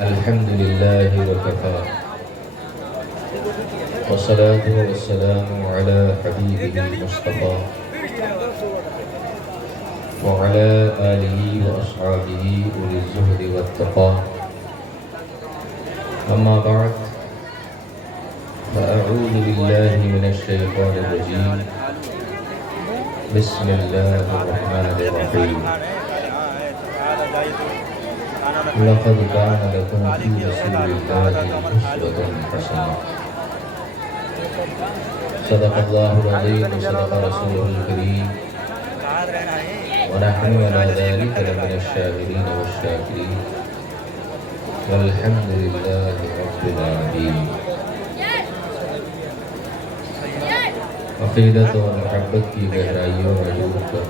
الحمد لله وكفى والصلاة والسلام على حبيبه المصطفى وعلى آله وأصحابه أولي الزهد والتقى أما بعد فأعوذ بالله من الشيطان الرجيم بسم الله الرحمن الرحيم لقد كان لكم في رسول الله أسوة حسنة صدق الله العظيم وصدق رسوله الكريم ونحن على ذلك لمن الشاهدين والشاكرين والحمد لله رب العالمين. عقیدت اور محبت کی گہرائیوں میں ڈوب کر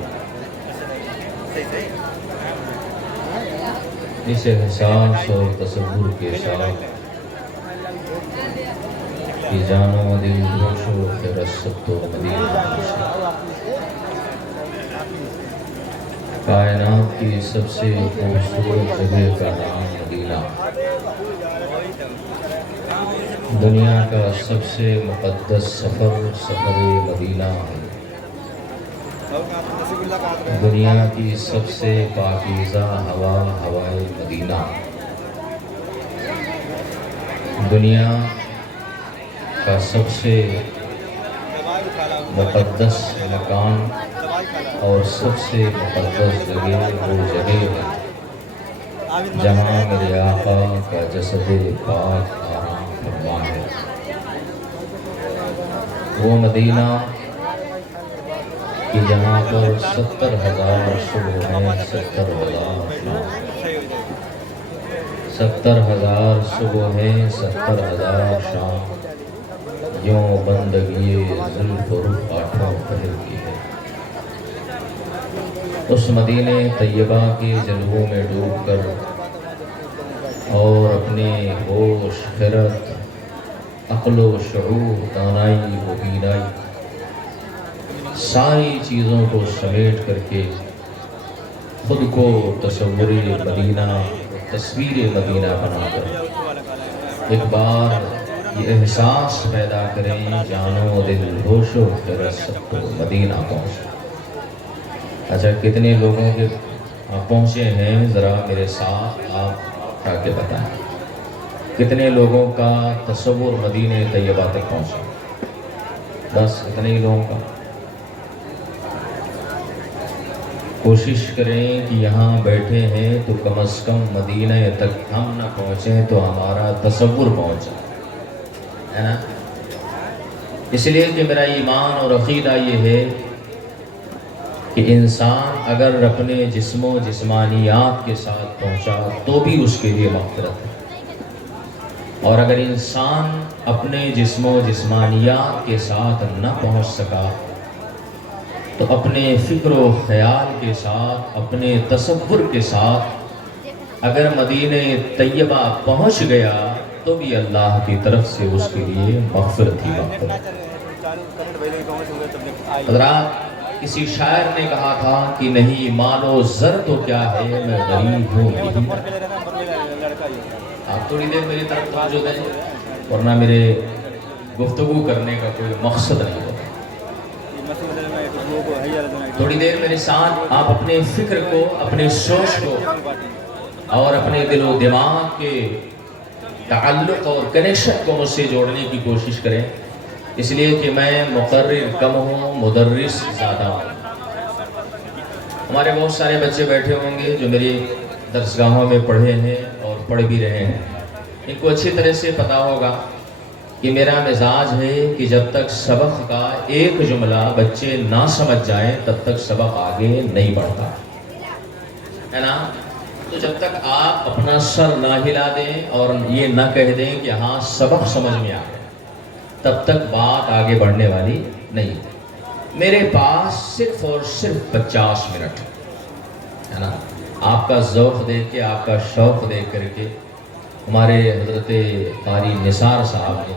اس احساس اور تصور کے ساتھ کہ جانو دل جوش و فرست و مدینہ کائنات کی سب سے خوبصورت جگہ کا نام مدینہ، دنیا کا سب سے مقدس سفر سفر مدینہ ہے، دنیا کی سب سے پاکیزہ ہوا ہوائے مدینہ، دنیا کا سب سے مقدس مکان اور سب سے مقدس جگہ وہ جگہ ہے جہاں میرے آقا کا جسد پاک آرام فرما ہے، وہ مدینہ کہ جہاں پر 70,000 صبح ہیں، 70,000 صبح ہیں، 70,000 شام، یوں بندگی زلف و رخ آٹھوں پہر کی ہے۔ اس مدینہ طیبہ کے جلووں میں ڈوب کر اور اپنے ہوش خرد عقل و شعور دانائی و بینائی ساری چیزوں کو سمیٹ کر کے خود کو تصور مدینہ تصویر مدینہ بنا کر ایک بار یہ احساس پیدا کریں، جانو دل ہوش و خرد سب کو مدینہ پہنچے۔ اچھا، کتنے لوگوں کے پہنچے ہیں ذرا میرے ساتھ آپ اٹھا کے بتائیں، کتنے لوگوں کا تصور مدینہ طیبہ تک پہنچا؟ بس اتنے ہی لوگوں کا۔ کوشش کریں کہ یہاں بیٹھے ہیں تو کم از کم مدینہ تک ہم نہ پہنچیں تو ہمارا تصور پہنچا ہے نا۔ اس لیے کہ میرا ایمان اور عقیدہ یہ ہے کہ انسان اگر اپنے جسم و جسمانیات کے ساتھ پہنچا تو بھی اس کے لیے مغفرت ہے، اور اگر انسان اپنے جسم و جسمانیات کے ساتھ نہ پہنچ سکا تو اپنے فکر و خیال کے ساتھ، اپنے تصور کے ساتھ اگر مدینہ طیبہ پہنچ گیا تو بھی اللہ کی طرف سے اس کے لیے مغفرت ہی مغفرت۔ حضرات، کسی شاعر نے کہا تھا کہ نہیں مال و زر تو کیا ہے، میں غریب ہوں یہی۔ آپ تھوڑی دیر میری طرف توجہ دیں ورنہ میرے گفتگو کرنے کا کوئی مقصد نہیں ہوتا۔ تھوڑی دیر میرے ساتھ آپ اپنے فکر کو، اپنے سوچ کو اور اپنے دل و دماغ کے تعلق اور کنیکشن کو مجھ سے جوڑنے کی کوشش کریں، اس لیے کہ میں مقرر کم ہوں، مدرس زیادہ ہوں۔ ہمارے بہت سارے بچے بیٹھے ہوں گے جو میری درسگاہوں میں پڑھے ہیں اور پڑھ بھی رہے ہیں، ان کو اچھی طرح سے پتا ہوگا کہ میرا مزاج ہے کہ جب تک سبق کا ایک جملہ بچے نہ سمجھ جائیں تب تک سبق آگے نہیں بڑھتا ہے نا۔ تو جب تک آپ اپنا سر نہ ہلا دیں اور یہ نہ کہہ دیں کہ ہاں سبق سمجھ میں آ گیا، تب تک بات آگے بڑھنے والی نہیں۔ میرے پاس صرف اور صرف 50 منٹ ہے نا، آپ کا ذوق دیکھ کے، آپ کا شوق دیکھ کر کے ہمارے حضرت قاری نثار صاحب نے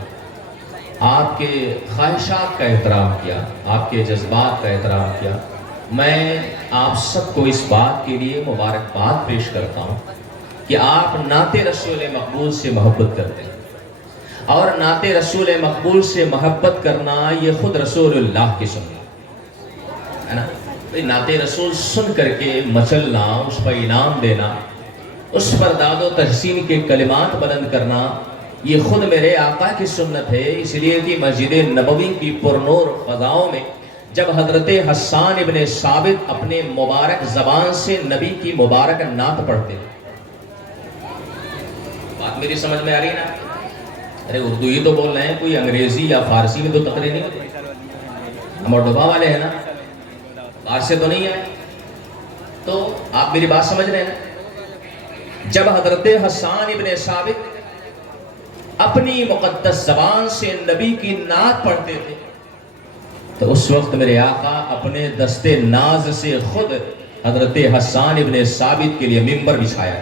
آپ کے خواہشات کا احترام کیا، آپ کے جذبات کا احترام کیا۔ میں آپ سب کو اس بات کے لیے مبارکباد پیش کرتا ہوں کہ آپ نعت رسول مقبول سے محبت کرتے ہیں، اور نعت رسول مقبول سے محبت کرنا یہ خود رسول اللہ کی سنت ہے نا۔ نعت رسول سن کر کے مچلنا، اس پر انعام دینا، اس پر داد و تحسین کے کلمات بلند کرنا، یہ خود میرے آقا کی سنت ہے۔ اس لیے کہ مسجد نبوی کی پرنور فضاؤں میں جب حضرت حسان ابن ثابت اپنے مبارک زبان سے نبی کی مبارک نعت پڑھتے، بات میری سمجھ میں آ رہی نا؟ ارے اردو ہی تو بول رہے ہیں، کوئی انگریزی یا فارسی میں تو تقریر نہیں ہوتی، ہم ڈوبا والے ہیں نا، باہر سے تو نہیں آئے۔ تو آپ میری بات سمجھ رہے ہیں؟ جب حضرت حسان ابن ثابت اپنی مقدس زبان سے نبی کی نعت پڑھتے تھے تو اس وقت میرے آقا اپنے دست ناز سے خود حضرت حسان ابن ثابت کے لیے ممبر بچھایا۔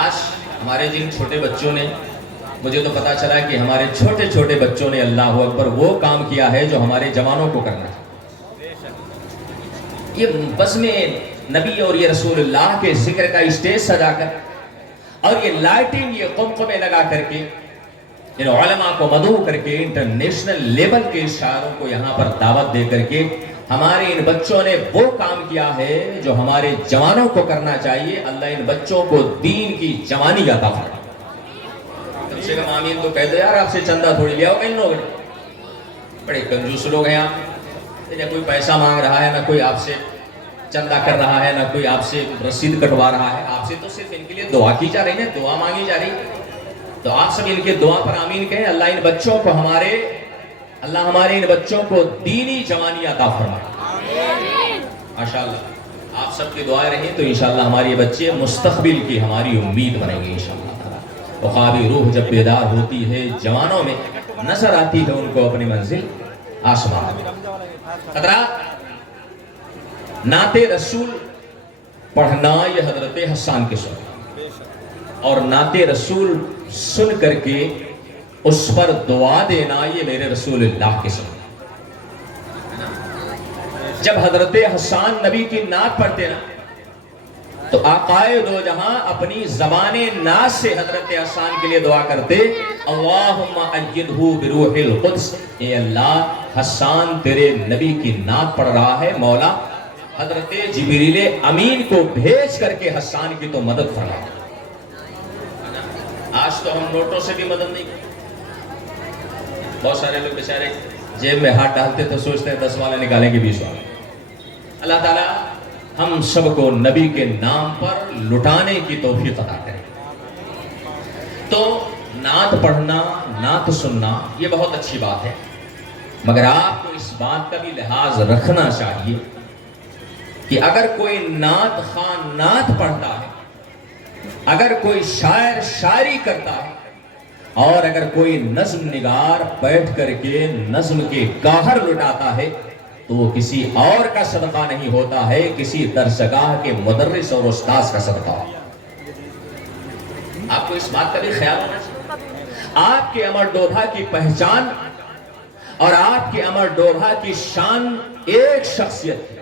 آج ہمارے جن چھوٹے بچوں نے، مجھے تو پتا چلا کہ ہمارے چھوٹے چھوٹے بچوں نے اللہ اکبر وہ کام کیا ہے جو ہمارے جوانوں کو کرنا ہے۔ یہ بزم نبی اور یہ رسول اللہ کے ذکر کا اسٹیج سجا کر اور یہ لائٹنگ، یہ قمقمے لگا کر کے، ان علماء کو مدعو کر کے، انٹرنیشنل لیول کے شاعروں کو یہاں پر دعوت دے کر کے ہمارے ان بچوں نے وہ کام کیا ہے جو ہمارے جوانوں کو کرنا چاہیے۔ اللہ ان بچوں کو دین کی جوانی عطا فرمائے۔ کم سے کم آمین تو کہہ دو یار، آپ سے چندہ تھوڑی لیا ہو کن لوگ نے، بڑے کنجوس لوگ ہیں آپ، نہ کوئی پیسہ مانگ رہا ہے، نہ کوئی آپ سے چندہ کر رہا ہے، نہ کوئی آپ سے رسید کٹوا رہا ہے، آپ سے تو صرف ان کے لیے دعا کی جا رہی ہے، دعا مانگی جا رہی ہے۔ تو آپ سب ان کے دعا پر آمین کہیں، اللہ ان بچوں کو اللہ ہمارے ان بچوں کو دینی جوانی عطا فرمائے۔ ماشاءاللہ آپ سب کی دعائیں رہیں تو انشاءاللہ ہماری بچے مستقبل کی ہماری امید بنیں گے انشاءاللہ۔ عقابی روح جب بیدار ہوتی ہے جوانوں میں، نظر آتی ہے ان کو اپنی منزل آسمان۔ حضرات، نعت رسول پڑھنا یہ حضرت حسان کی سنت، اور نعت رسول سن کر کے اس پر دعا دینا یہ میرے رسول اللہ کی سنت۔ جب حضرت حسان نبی کی نعت پڑھتے نا تو آقائے دو جہاں اپنی زبان ناز سے حضرت حسان کے لیے دعا کرتے، اللہم ایدہو بروح القدس، اے اللہ حسان تیرے نبی کی نعت پڑھ رہا ہے، مولا حضرت جبریل امین کو بھیج کر کے حسان کی تو مدد فرما۔ آج تو ہم نوٹوں سے بھی مدد نہیں کرتے، بہت سارے لوگ بیچارے جیب میں ہاتھ ڈالتے تو سوچتے ہیں 10 والے نکالیں گے 20 والے۔ اللہ تعالیٰ ہم سب کو نبی کے نام پر لٹانے کی توفیق عطا کرے۔ تو نعت پڑھنا، نعت سننا یہ بہت اچھی بات ہے، مگر آپ کو اس بات کا بھی لحاظ رکھنا چاہیے کہ اگر کوئی نعت خواہ نعت پڑھتا ہے، اگر کوئی شاعر شاعری کرتا ہے، اور اگر کوئی نظم نگار بیٹھ کر کے نظم کے گاہر لٹاتا ہے تو وہ کسی اور کا صدقہ نہیں ہوتا ہے، کسی درسگاہ کے مدرس اور استاذ کا صدقہ ہے۔ آپ کو اس بات کا بھی خیال ہونا چاہیے۔ آپ کے امر ڈوبھا کی پہچان اور آپ کے امر ڈوبھا کی شان ایک شخصیت ہے۔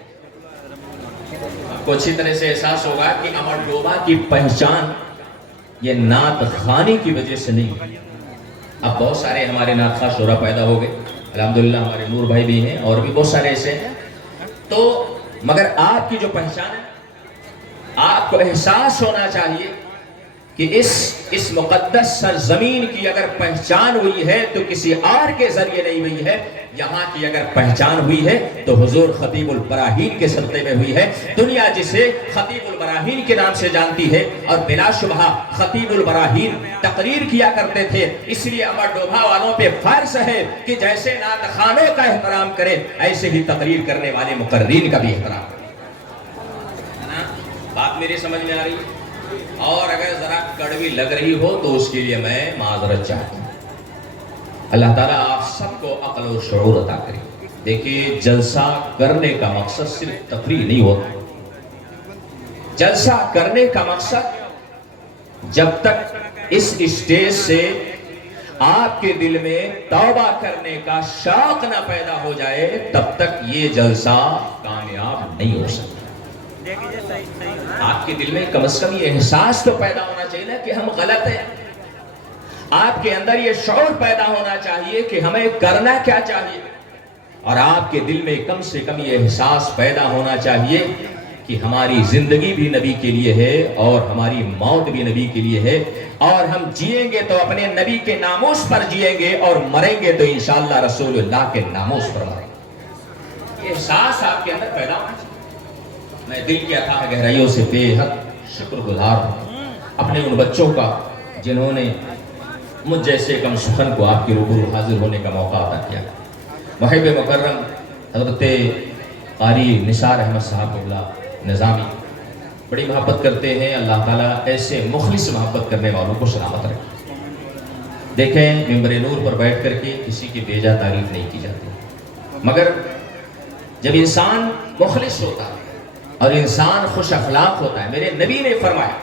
آپ کو اچھی طرح سے احساس ہوگا کہ امر ڈوبھا کی پہچان یہ نعت خوانی کی وجہ سے نہیں۔ اب بہت سارے ہمارے نعت خواہ شعراء پیدا ہو گئے، الحمدللہ ہمارے نور بھائی بھی ہیں اور بھی بہت سارے ایسے ہیں، تو مگر آپ کی جو پہچان ہے، آپ کو احساس ہونا چاہیے کہ اس مقدس سرزمین کی اگر پہچان ہوئی ہے تو کسی اور کے ذریعے نہیں ہوئی ہے، یہاں کی اگر پہچان ہوئی ہے تو حضور خطیب البراہین کے صدقے میں ہوئی ہے۔ دنیا جسے خطیب البراہین کے نام سے جانتی ہے، اور بلا شبہ خطیب البراہین تقریر کیا کرتے تھے، اس لیے امر ڈوبھا والوں پہ فرض ہے کہ جیسے نعت خوانوں کا احترام کرے ایسے ہی تقریر کرنے والے مقررین کا بھی احترام کرے۔ بات میری سمجھ میں آ رہی ہے؟ اور اگر ذرا کڑوی لگ رہی ہو تو اس کے لیے میں معذرت چاہتا ہوں۔ اللہ تعالیٰ آپ سب کو عقل و شعور عطا کرے۔ دیکھیے، جلسہ کرنے کا مقصد صرف تفریح نہیں ہوتا۔ جلسہ کرنے کا مقصد جب تک اس اسٹیج سے آپ کے دل میں توبہ کرنے کا شوق نہ پیدا ہو جائے تب تک یہ جلسہ کامیاب نہیں ہو سکتا۔ آپ کے دل میں کم از کم یہ احساس تو پیدا ہونا چاہیے نا کہ ہم غلط ہیں. آپ کے اندر یہ شعور پیدا ہونا چاہیے کہ ہمیں کرنا کیا چاہیے. اور آپ کے دل میں کم سے کم یہ احساس پیدا ہونا چاہیے کہ ہماری زندگی بھی نبی کے لیے ہے اور ہماری موت بھی نبی کے لیے ہے, اور ہم جئیں گے تو اپنے نبی کے ناموس پر جئیں گے اور مریں گے تو انشاءاللہ رسول اللہ کے ناموس پر مریں گے. یہ احساس آپ کے اندر پیدا ہونا چاہیے. میں دل کی اتھاہ گہرائیوں سے بے حد شکر گزار ہوں اپنے ان بچوں کا جنہوں نے مجھ جیسے کم سخن کو آپ کے روبرو حاضر ہونے کا موقع عطا کیا. محب مکرم حضرت قاری نثار احمد صاحب اللہ نظامی بڑی محبت کرتے ہیں. اللہ تعالیٰ ایسے مخلص محبت کرنے والوں کو سلامت رکھے. دیکھیں ممبر نور پر بیٹھ کر کے کسی کی بیجا تعریف نہیں کی جاتی, مگر جب انسان مخلص ہوتا ہے اور انسان خوش اخلاق ہوتا ہے, میرے نبی نے فرمایا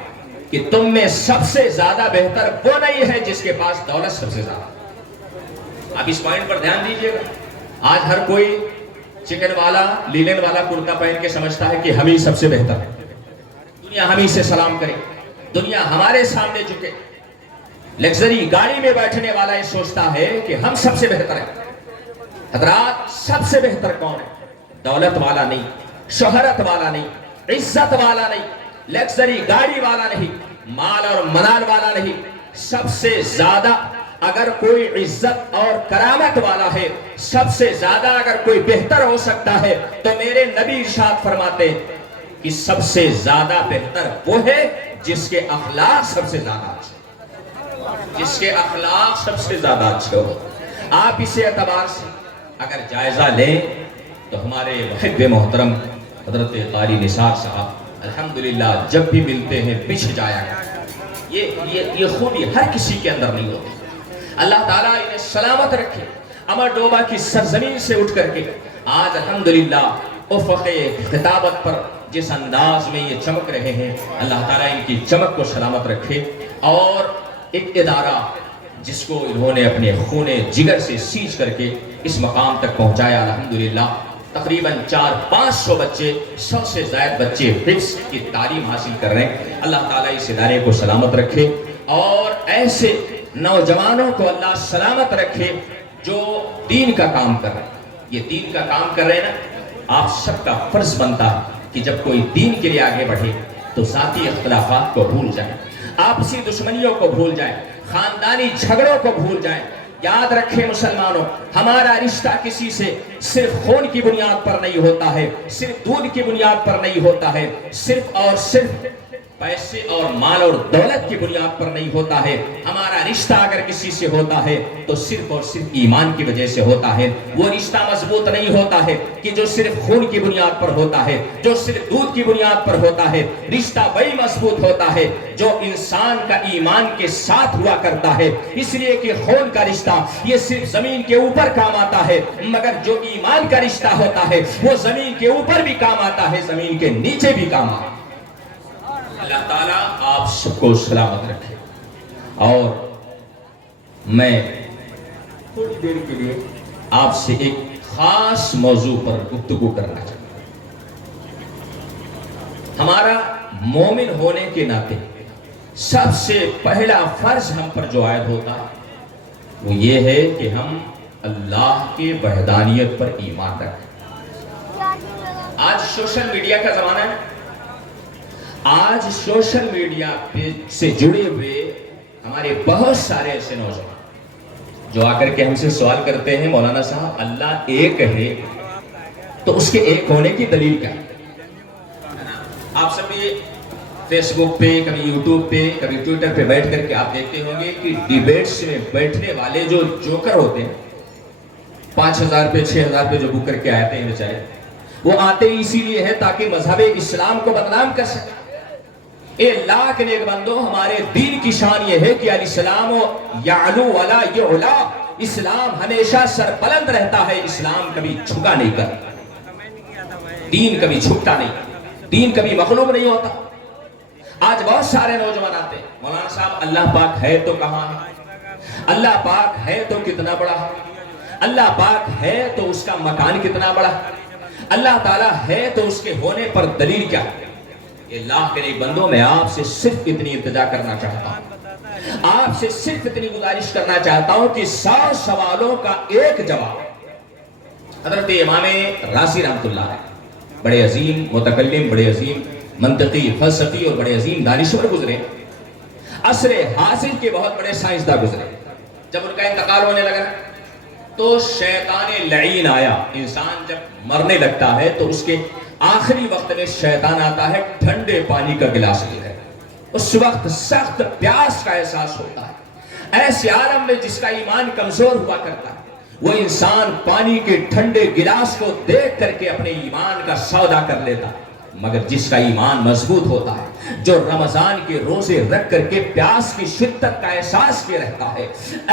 کہ تم میں سب سے زیادہ بہتر وہ نہیں ہے جس کے پاس دولت سب سے زیادہ. آپ اس پوائنٹ پر دھیان دیجئے گا. آج ہر کوئی چکن والا لیلن والا کرتا پہن کے سمجھتا ہے کہ ہم ہی سب سے بہتر ہے, دنیا ہم ہی سے سلام کرے, دنیا ہمارے سامنے جھکے. لگژری گاڑی میں بیٹھنے والا یہ سوچتا ہے کہ ہم سب سے بہتر ہیں. حضرات سب سے بہتر کون ہے؟ دولت والا نہیں, شہرت والا نہیں, عزت والا نہیں, لگژری گاڑی والا نہیں, مال اور منال والا نہیں. سب سے زیادہ اگر کوئی عزت اور کرامت والا ہے, سب سے زیادہ اگر کوئی بہتر ہو سکتا ہے تو میرے نبی ارشاد فرماتے ہیں کہ سب سے زیادہ بہتر وہ ہے جس کے اخلاق سب سے زیادہ اچھے, جس کے اخلاق سب سے زیادہ اچھے ہو. آپ اسے اعتبار سے اگر جائزہ لیں تو ہمارے محب محترم حضرت قاری نثار صاحب الحمدللہ جب بھی ملتے ہیں بچھ جایا کرتے. یہ خوبی ہر کسی کے اندر نہیں ہوتی. اللہ تعالیٰ انہیں سلامت رکھے. امر ڈوبا کی سرزمین سے اٹھ کر کے آج الحمدللہ افق خطابت پر جس انداز میں یہ چمک رہے ہیں, اللہ تعالیٰ ان کی چمک کو سلامت رکھے. اور ایک ادارہ جس کو انہوں نے اپنے خون جگر سے سینچ کر کے اس مقام تک پہنچایا, الحمدللہ تقریباً 400-500 بچے, 100 سے زائد بچے حفظ کی تعلیم حاصل کر رہے ہیں. اللہ تعالیٰ اس ادارے کو سلامت رکھے اور ایسے نوجوانوں کو اللہ سلامت رکھے جو دین کا کام کر رہے ہیں. یہ دین کا کام کر رہے ہیں نا, آپ سب کا فرض بنتا ہے کہ جب کوئی دین کے لیے آگے بڑھے تو ذاتی اختلافات کو بھول جائیں, آپسی دشمنیوں کو بھول جائیں, خاندانی جھگڑوں کو بھول جائیں. یاد رکھیں مسلمانوں, ہمارا رشتہ کسی سے صرف خون کی بنیاد پر نہیں ہوتا ہے, صرف دودھ کی بنیاد پر نہیں ہوتا ہے, صرف اور صرف پیسے اور مال اور دولت کی بنیاد پر نہیں ہوتا ہے. ہمارا رشتہ اگر کسی سے ہوتا ہے تو صرف اور صرف ایمان کی وجہ سے ہوتا ہے. وہ رشتہ مضبوط نہیں ہوتا ہے کہ جو صرف خون کی بنیاد پر ہوتا ہے, جو صرف دودھ کی بنیاد پر ہوتا ہے. رشتہ وہی مضبوط ہوتا ہے جو انسان کا ایمان کے ساتھ ہوا کرتا ہے. اس لیے کہ خون کا رشتہ یہ صرف زمین کے اوپر کام آتا ہے, مگر جو ایمان کا رشتہ ہوتا ہے وہ زمین کے اوپر بھی کام آتا ہے, زمین کے نیچے بھی کام آتا ہے. اللہ تعالیٰ آپ سب کو سلامت رکھے. اور میں تھوڑی دیر کے لیے آپ سے ایک خاص موضوع پر گفتگو کرنا چاہتا ہوں. ہمارا مومن ہونے کے ناطے سب سے پہلا فرض ہم پر جو عائد ہوتا ہے وہ یہ ہے کہ ہم اللہ کی وحدانیت پر ایمان رکھیں. آج سوشل میڈیا کا زمانہ ہے. آج سوشل میڈیا سے جڑے ہوئے ہمارے بہت سارے ایسے نوجوان جو آ کر کے ہم سے سوال کرتے ہیں, مولانا صاحب اللہ ایک ہے تو اس کے ایک ہونے کی دلیل کیا ہے؟ آپ سب یہ فیس بک پہ, کبھی یوٹیوب پہ, کبھی ٹویٹر پہ بیٹھ کر کے آپ دیکھتے ہوں گے کہ ڈیبیٹس میں بیٹھنے والے جو جوکر ہوتے ہیں, 5,000 پہ 6,000 پہ جو بک کر کے آتے ہیں بیچارے, وہ آتے اسی لیے ہے تاکہ مذہب اسلام کو بدنام کر سکے. اے اللہ کے نیک بندو, ہمارے دین کی شان یہ ہے کہ الاسلام یعلو ولا یعلا, اسلام ہمیشہ سربلند رہتا ہے, اسلام کبھی جھکا نہیں کرتا. دین کبھی جھکتا نہیں, دین کبھی مغلوب نہیں ہوتا. آج بہت سارے نوجوان آتے ہیں, مولانا صاحب اللہ پاک ہے تو کہاں ہے, اللہ پاک ہے تو کتنا بڑا ہے, اللہ پاک ہے تو اس کا مکان کتنا بڑا ہے, اللہ تعالیٰ ہے تو اس کے ہونے پر دلیل کیا ہے. کہ اللہ کے نیک بندوں میں آپ سے صرف اتنی التجا کرنا چاہتا ہوں، آپ سے صرف اتنی گزارش کرنا چاہتا ہوں کہ 100 سوالوں کا ایک جواب حضرت امام رازی رحمۃ اللہ علیہ بڑے عظیم متکلم، بڑے عظیم منطقی، فلسفی اور بڑے عظیم دانشور گزرے، عصر حاضر کے بہت بڑے سائنسداں گزرے۔ جب ان کا انتقال ہونے لگا تو شیطان لعین آیا۔ انسان جب مرنے لگتا ہے تو اس کے آخری وقت میں شیطان آتا ہے، ٹھنڈے پانی کا گلاس لے کر۔ اس وقت سخت پیاس کا احساس ہوتا ہے۔ ایسے عالم میں جس کا ایمان کمزور ہوا کرتا ہے، وہ انسان پانی کے ٹھنڈے گلاس کو دیکھ کر کے اپنے ایمان کا سودا کر لیتا ہے، مگر جس کا ایمان مضبوط ہوتا ہے، جو رمضان کے روزے رکھ کر کے پیاس کی شدت کا احساس کیے رہتا ہے،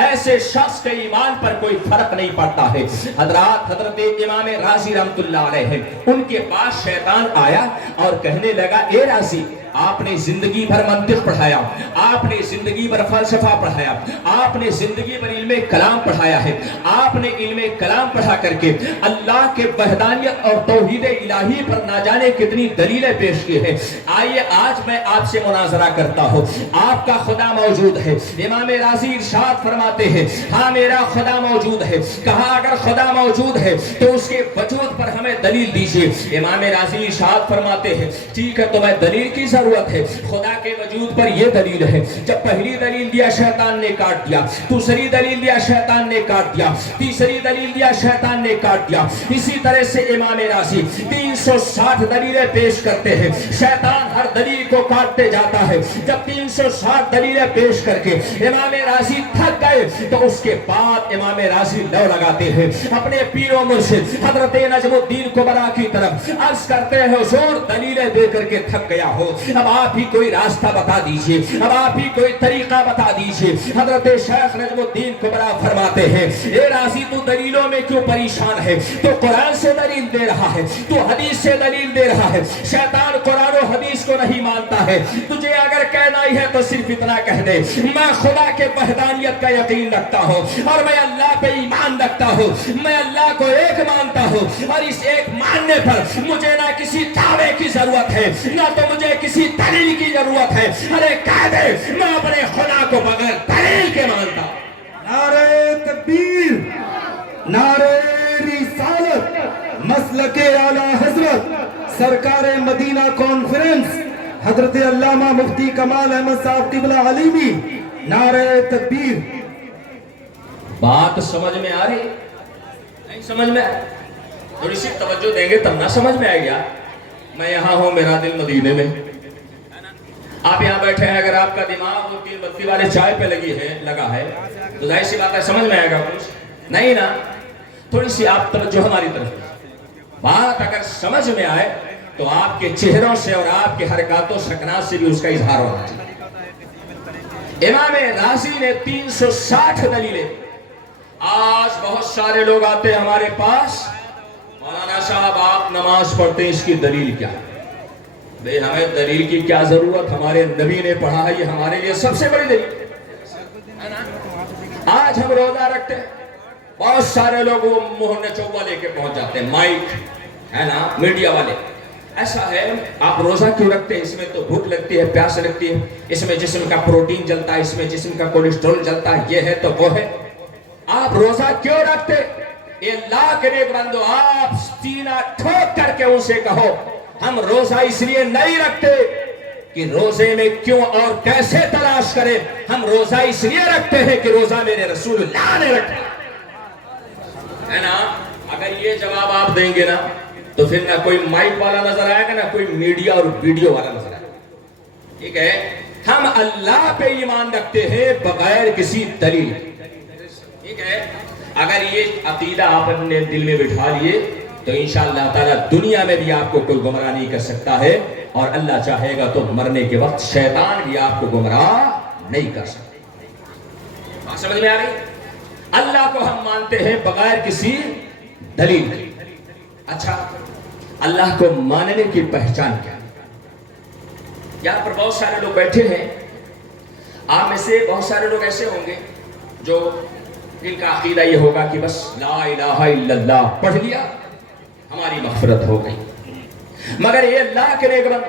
ایسے شخص کے ایمان پر کوئی فرق نہیں پڑتا ہے۔ حضرت امام رازی رحمۃ اللہ علیہ ہیں، ان کے پاس شیطان آیا اور کہنے لگا، اے رازی، آپ نے زندگی بھر منطق پڑھایا، آپ نے زندگی بھر فلسفہ پڑھایا، آپ نے زندگی بھر علم کلام پڑھایا ہے، آپ نے علم کلام پڑھا کر کے اللہ کے وحدانیت اور توحید الہی پر نہ جانے کتنی دلیلیں پیش کی ہیں۔ آئیے آج میں آپ سے مناظرہ کرتا ہوں، آپ کا خدا موجود ہے۔ امام رازی ارشاد فرماتے ہیں، ہاں میرا خدا موجود ہے۔ کہا اگر خدا موجود ہے تو اس کے وجود پر ہمیں دلیل دیجیے۔ امام رازی ارشاد فرماتے ہیں، ٹھیک ہے تو میں دلیل کی ضرورت ہے، خدا کے وجود پر یہ دلیل ہے۔ جب پہلی دلیل دیا شیطان نے کاٹ دیا، دوسری دلیل دیا شیطان نے کاٹ دیا، تیسری دلیل دیا شیطان نے کاٹ دیا۔ اسی طرح سے امام رازی 360 دلیلیں پیش کرتے ہیں، شیطان ہر دلیل کو کاٹتے جاتا ہے۔ جب 360 دلیلیں پیش کر کے امام رازی تھک گئے تو اس کے بعد امام رازی لو لگاتے ہیں اپنے پیر و مرشد حضرت نجم الدین کبریٰ کی طرف، عرض کرتے ہیں حضور دلیلیں دے کر کے تھک گیا ہو، اب آپ ہی کوئی راستہ بتا دیجئے، اب آپ ہی کوئی طریقہ بتا دیجئے۔ حضرت شیخ نجم الدین کبریٰ فرماتے ہیں، اے رازی تو دلیلوں میں کیوں پریشان ہے؟ تو قرآن سے دلیل دے رہا ہے، تو حدیث سے دلیل دے رہا ہے۔ شیطان قرآن و حدیث کو نہیں مانتا ہے، تجھے اگر کہنا ہی ہے تو صرف اتنا کہہ دے، میں خدا کے وحدانیت کا یقین رکھتا ہوں اور میں اللہ پہ ایمان رکھتا ہوں، میں اللہ کو ایک مانتا ہوں، اور اس ایک ماننے پر مجھے نہ کسی دعوے کی ضرورت ہے، نہ تو مجھے کسی دلیل کی ضرورت ہے۔ ارے کہہ دے میں اپنے خدا کو بغیر دلیل کے مانتا ہوں۔ نعرہ تکبیر، نعرہ رسالت، مسلک اعلی حضرت سرکار مدینہ کانفرنس حضرت علامہ مفتی کمال احمد صاحب قبلہ علیمی، نعرہ تکبیر۔ بات سمجھ میں آ رہی؟ نہیں سمجھ میں؟ تھوڑی سی توجہ دیں گے تب نہ سمجھ میں آئے گا۔ میں یہاں ہوں، میرا دل مدینے میں، آپ یہاں بیٹھے ہیں، اگر آپ کا دماغ وہ 3 بتی والے چائے پہ لگا ہے تو ظاہر سی بات ہے سمجھ میں آئے گا کچھ نہیں نا؟ تھوڑی سی آپ توجہ ہماری طرف، بات اگر سمجھ میں آئے تو آپ کے چہروں سے اور آپ کے حرکات و سکنات سے بھی اس کا اظہار ہونا چاہیے۔ امام رازی نے 360 دلیلیں۔ آج بہت سارے لوگ آتے ہیں ہمارے پاس، مولانا صاحب آپ نماز پڑھتے ہیں، اس کی دلیل کیا ہے؟ بھئی ہمیں دلیل کی کیا ضرورت، ہمارے نبی نے پڑھا ہے، یہ ہمارے لیے سب سے بڑی دلیل ہے نا؟ آج ہم روزہ رکھتے ہیں، بہت سارے لوگ وہ منہ نچوڑا لے کے پہنچ جاتے ہیں، مائک ہے نا، میڈیا والے۔ ایسا ہے، آپ روزہ کیوں رکھتے ہیں؟ اس میں تو بھوک لگتی ہے، پیاس لگتی ہے، اس میں جسم کا پروٹین جلتا ہے، اس میں جسم کا کولیسٹرول جلتا ہے، یہ ہے تو وہ ہے۔ آپ روزہ کیوں رکھتے؟ اے اللہ کے نیک بندو، آپ سینہ ٹھوک کر کے اسے کہو، ہم روزہ اس لیے نہیں رکھتے کہ روزے میں کیوں اور کیسے تلاش کریں، ہم روزہ اس لیے رکھتے ہیں کہ روزہ میرے رسول اللہ نے رکھا ہے نا۔ اگر یہ جواب آپ دیں گے نا تو پھر نہ کوئی مائک والا نظر آئے گا، نہ کوئی میڈیا اور ویڈیو والا نظر آئے گا۔ ٹھیک ہے، ہم اللہ پہ ایمان رکھتے ہیں بغیر کسی دلیل۔ ٹھیک ہے، اگر یہ عقیدہ آپ اپنے دل میں بٹھا لیے تو انشاءاللہ تعالیٰ دنیا میں بھی آپ کو کوئی گمراہ نہیں کر سکتا ہے، اور اللہ چاہے گا تو مرنے کے وقت شیطان بھی آپ کو گمراہ نہیں کر سکتا۔ بات سمجھ میں آ رہی؟ اللہ کو ہم مانتے ہیں بغیر کسی دلیل کے۔ اچھا، اللہ کو ماننے کی پہچان کیا؟ یہاں پر بہت سارے لوگ بیٹھے ہیں، آپ میں سے بہت سارے لوگ ایسے ہوں گے جو جن کا عقیدہ یہ ہوگا کہ بس لا الہ الا اللہ پڑھ لیا ہماری مغفرت ہو گئی۔ مگر یہ اللہ کے نیک بندے،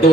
2